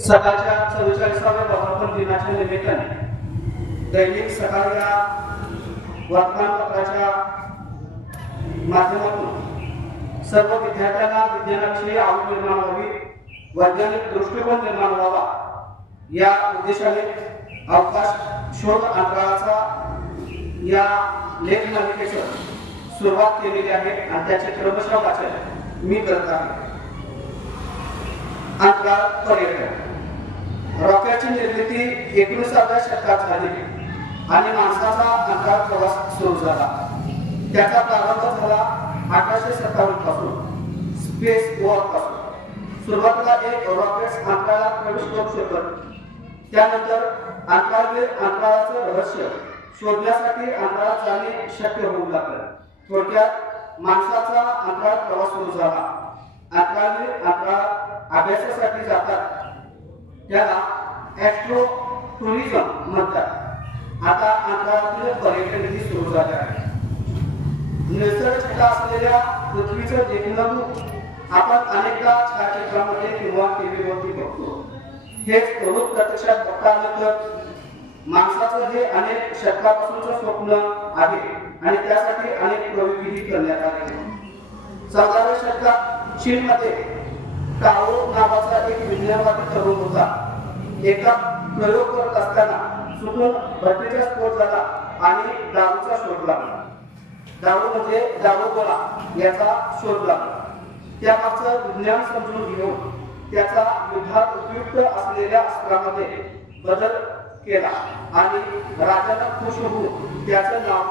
सकाळच्या 44व्या वर्धापन दिनाच्या निमित्ताने दैनिक सकाळ या वर्तमानपत्राच्या माध्यमातून सर्व विद्यार्थ्यांना विज्ञानाविषयी आवड निर्माण व्हावी, वैज्ञानिक दृष्टिकोन निर्माण व्हावा या उद्देशाने अवकाश शोध अंतराळाचा या लेख मालिकेची सुरुवात केलेली आहे आणि त्याचे क्रमशः वाचन मी करत आहे. अंतराळ पर्यटन. रॉकेटची निर्मिती 19व्या शतकात झाली आणि माणसाचा अंतराळ प्रवास सुरू झाला. त्याचा प्रारंभ झाला 1857 पासून स्पेस वॉक पासून. सुरुवातीला एक रॉकेट अंतराळात प्रवेश करू शकत. त्यानंतर अंतराळवीर अंतराळाचं रहस्य शोधण्यासाठी अंतराळात जाणे शक्य होऊ लागलं. थोडक्यात माणसाचा अंतराळ प्रवास सुरू झाला. अंतराळवीर अंतराळ अभ्यासासाठी जातात त्याला ॲस्ट्रो टुरिझम म्हणतात. आता अंतराळातील पर्यटनही सुरू झाले आहे. निसर्गछटा असलेल्या पृथ्वीचं देखणं आपण अनेकदा छायाचित्रामध्ये किंवा टीव्हीवरती बघतो. हेच रूप प्रत्यक्षात बघता आलं तर माणसाचं हे अनेक शतकापासूनचं स्वप्न आहे आणि त्यासाठी अनेक प्रयोगही करण्यात आले. 14व्या शतकात चीनमध्ये टाओ नावाचा एक विज्ञानवादी तरुण होता. एका प्रयोग करत असताना चुकून भट्टीचा स्फोट झाला आणि दारूचा शोध लागला. दारू म्हणजे दारूगोळा याचा शोध लागला. त्यामागचं विज्ञान समजून घेऊन त्याचा युद्धात उपयुक्त असलेल्या अस्त्रामध्ये बदल केला आणि राजाला खुश होऊन त्याचं नाव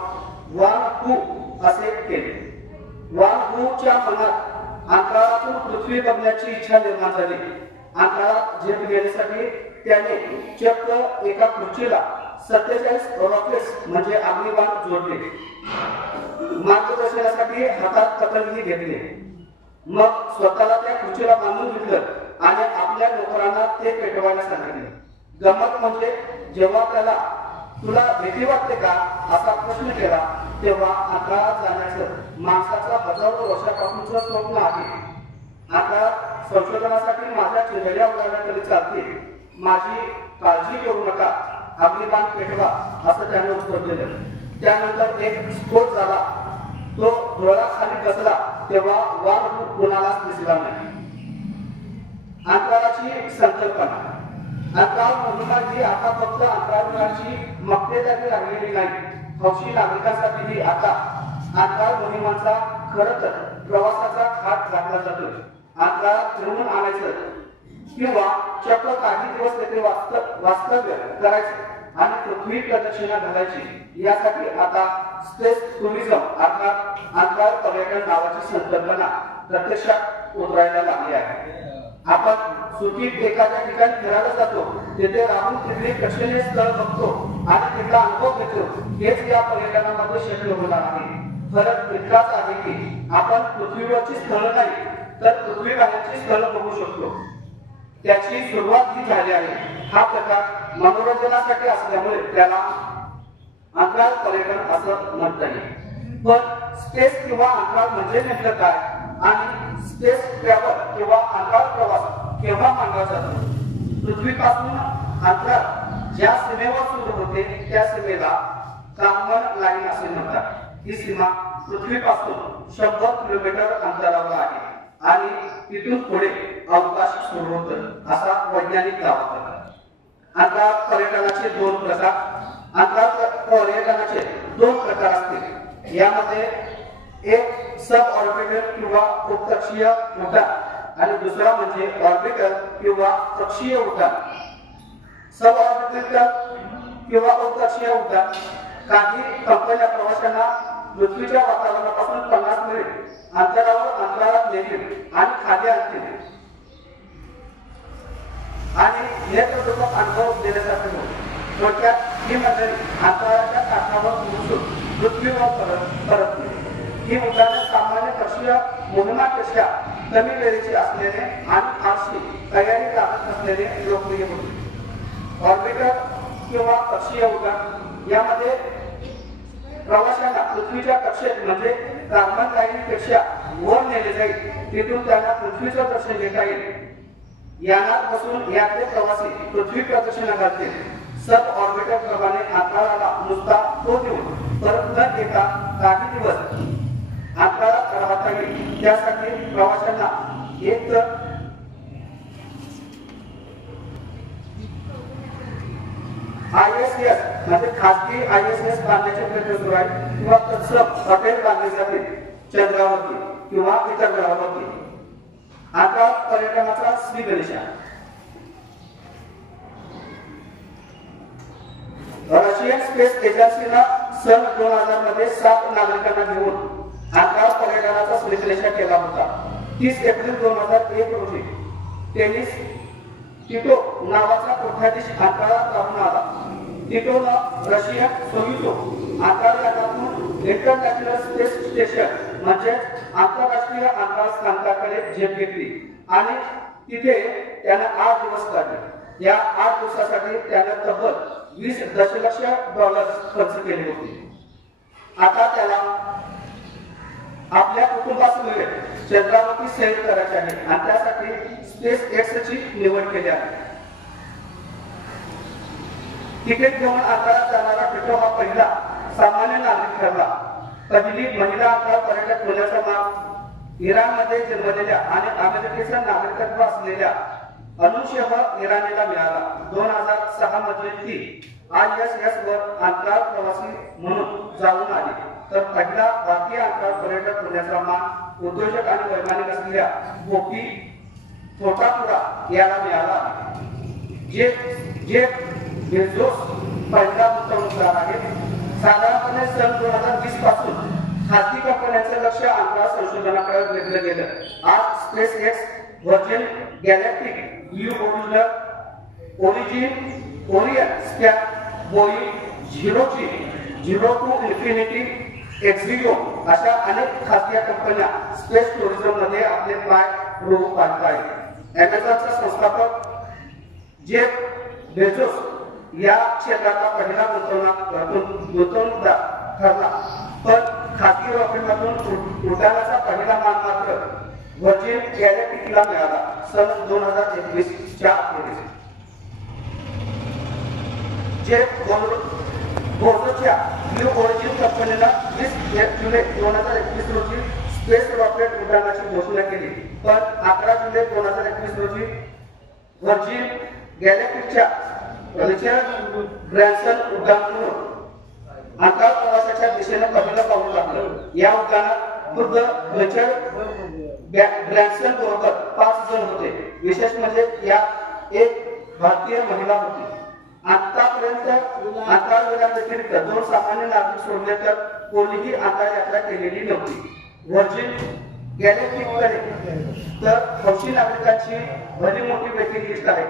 वान हू असे केले. वान हूच्या मनात अंतराळातून पृथ्वी बघण्याची इच्छा निर्माण झाली. अंतराळात झेप घेण्यासाठी त्याने चक्क एका खुर्चीला 47 रॉकेट्स म्हणजे अग्निबाण जोडले. मार्गदर्शनासाठी हातात पतंगही घेतले. मग स्वतःला त्या खुर्चीला बांधून घेतलं आणि आपल्या नोकरांना ते पेटवायला सांगितले. गंमत म्हणजे जेव्हा त्याला तुला भीती वाटते का असा प्रश्न केला तेव्हा अंतराळात जाण्याचं माणसाचा हजारो वर्षापासूनचं स्वप्न आहे. आता संशोधनासाठी माझ्या चिंधड्या उडाल्याकडे चालते, माझी काळजी करू नका, अग्निबाण पेटवा असं त्याने उत्तर दिलं. त्यानंतर एक स्फोट झाला. तो डोळा खाली बसला तेव्हा वान कुणालाच दिसला नाही. अंतराळाची संकल्पना. अंतराळ मोहिमा ही आता फक्त अंतराळवीरांची मक्तेदारी लागलेली नाही, हौशी नागरिकांसाठीही आता अंतराळ मोहिमांचा खरं तर प्रवासाचा खाट घातला जातो. अंतराळात फिरवून आणायचं किंवा चक्क काही दिवस तेथे वास्तव्य करायचं आणि पृथ्वी प्रदक्षिणा घालायची यासाठी आता स्पेस टुरिझम अर्थात अंतराळ पर्यटन नावाची संकल्पना प्रत्यक्षात उतरायला लागली आहे. आपण सुट्टीत एखाद्या ठिकाणी फिरायला जातो, तिथे राहून तिथले प्रेक्षणीय स्थळ बघतो आणि तिथला अनुभव घेतो. हेच या पर्यटनामध्ये शक्य होणार आहे. फरक इतकाच आहे की आपण पृथ्वीवरची स्थळं नाही तर पृथ्वी बाहेरची स्थळं बघू शकतो. त्याची सुरुवात ही झाली आहे. हा प्रकार मनोरंजनासाठी असल्यामुळे त्याला अंतराळ पर्यटन असं म्हणता येईल. पण स्पेस किंवा अंतराळ म्हणजे नेमकं काय आणि स्पेस ट्रॅव्हल किंवा अंतराळ प्रवास केव्हा मानला जातो? पृथ्वीपासून अंतराळ ज्या सीमेवर सुरू होते त्या सीमेला कार्बन लाईन असे म्हणतात. ही सीमा पृथ्वीपासून 100 किलोमीटर अंतरावर आहे आणि तिथून पुढे अवकाश सुरू होतं असा वैज्ञानिक दावा करतात. अंतराळ पर्यटनाचे दोन प्रकार. अंतराळ पर्यटनाचे दोन प्रकार असतील. यामध्ये एक सब ऑर्बिटल किंवा उपकक्षीय उड्डाण आणि दुसरा म्हणजे ऑर्बिटल किंवा कक्षीय उड्डाण. सब ऑर्बिटल किंवा उपकक्षीय उड्डाण काही कंपन्या प्रवाशांना पृथ्वीच्या वातावरणापासून 50 मिनिट अंतरावर अंतराळात नेतील आणि खाली आणतील आणि नेत्रदर्शक अनुभव देण्यासाठी होते. थोडक्यात ही मंडळी अंतराळाच्या काठावर पोहोचून पृथ्वीवर परतली. ही उड्डाणे सामान्य कक्षीय मोहिमांपेक्षा कमी वेळेची असल्याने आणि फारशी तयारी लागत नसल्याने लोकप्रिय होती. ऑर्बिटर किंवा कक्षीय उड्डाण यामध्ये प्रवाशांना पृथ्वीच्या कक्षेत म्हणजे कार्बन लाईनपेक्षा वर नेले जाईल. तिथून त्यांना पृथ्वीचं दर्शन घेता येईल. यानात बसून यातले प्रवासी पृथ्वी प्रदक्षिणा करतील. सब ऑर्बिटर प्रमाणे अंतराळाला नुसता तो देऊन परत न येता काही दिवस अंतराळात राहता येईल. त्यासाठी प्रवाशांना एक तर ISS म्हणजे खासगी ISS बांधण्याचे प्रयत्न सुरू आहेत किंवा तत्सम हॉटेल बांधले जातील चंद्रावरती किंवा इतर ग्रहावरती. आता पर्यटनाचा श्रीगणेशा. रशियन स्पेस एजन्सीला सन 2000 मध्ये 7 नागरिकांना घेऊन अंतराळ पर्यटनाचा श्रीगणेशा केला होता. 30 एप्रिल 2001 रोजी टेनिस टिटो नावाचा कोट्याधीश अंतराळात राहून आला. टिटोनं रशियन सोयुझो अंतराळयानातून इंटरनॅशनल स्पेस स्टेशन म्हणजे आंतरराष्ट्रीय अंतराळ स्थानकाकडे झेप घेतली आणि तिथे त्याने 8 दिवस काढले. या 8 दिवसासाठी त्याने तब्बल $20 दशलक्ष खर्च केले होते. आता त्याला आपल्या कुटुंबासमवेत चंद्रावरती सैर करायचे आहे आणि त्यासाठी स्पेस एक्सची निवड केली आहे. तिकीट घेऊन अंतराळात जाणारा टिटो हा पहिला सामान्य नागरिक ठरला. पहिली महिला अंतराळ पर्यटक होण्याचा मान इराणमध्ये जन्मलेल्या आणि अमेरिकेचं नागरिकत्व असलेल्या अनुशेह इराणीला मिळाला. 2006 मध्ये ती ISS वर अंतराळ प्रवासी म्हणून जाऊन आली. तर पहिला भारतीय अंतराळ पर्यटक होण्याचा मान उद्योजक आणि वैमानिक असलेल्या गोपी थोटापुरा याला मिळाला. जेफ बेझोस पहिला गुंतवणूकदार आहे. साधारणपणे सन 2020 पासून खासगी कंपन्यांचे लक्ष अंतराळ संशोधनाकडे वेधलं गेलं. आज SpaceX, Virgin Galactic, Blue Origin, स्पॅन, Boeing, Zero to Infinity, Axiom अशा अनेक खासगी कंपन्या स्पेस टुरिझम मध्ये आपले पाय रोवून काढत आहेत. अमेझॉनचा संस्थापक जेफ बेझोस या क्षेत्राचा पहिला गुंतवणूकदार ठरला. पण खासगी रॉकेटमधून उड्डाणाचा पहिला मान मात्र व्हर्जिन गॅलेक्टिकला मिळाला सन 2021 च्या अखेरीस. जेफ बेझोसच्या ब्लू ओरिजिन कंपनीला 20 जुलै 2021 रोजी स्पेस रॉकेट उड्डाणाची घोषणा केली. पण 11 जुलै 2021 रोजी व्हर्जिन गॅलेक्टिकच्या रिचर्ड ब्रॅन्सन उड्डाण करून अंतराळ प्रवासाच्या दिशेने पहिलं पाऊल टाकलं. या उड्डाणात खुद्द रिचर्ड ब्रॅन्सन बरोबर 5 जण होते. विशेष म्हणजे यात एक भारतीय महिला होती. आतापर्यंत अंतराळवीरांव्यतिरिक्त 2 सामान्य नागरिक सोडले तर कोणीही अंतराळ यात्रा केलेली नव्हती. व्हर्जिन गॅलेक्टिककडे तर हौशी नागरिकांची भली मोठी वेटिंग लिस्ट आहे.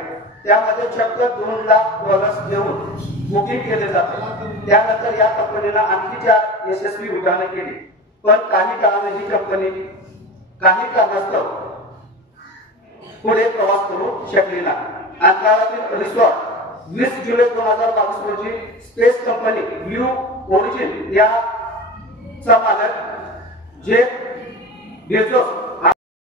त्यामध्ये चक्क $2 लाख देऊन बुकिंग केले जाते. त्यानंतर या कंपनीने आणखी 4 यशस्वी उड्डाणे केली. पण काही काळाने ही कंपनी काही कारणास्तव पुढे प्रवास करू शकली नाही. अंतराळातील रिसॉर्ट 20 जुलै 2022 रोजी स्पेस कंपनी ब्लू ओरिजिन या चा मालक जेफ बेझोस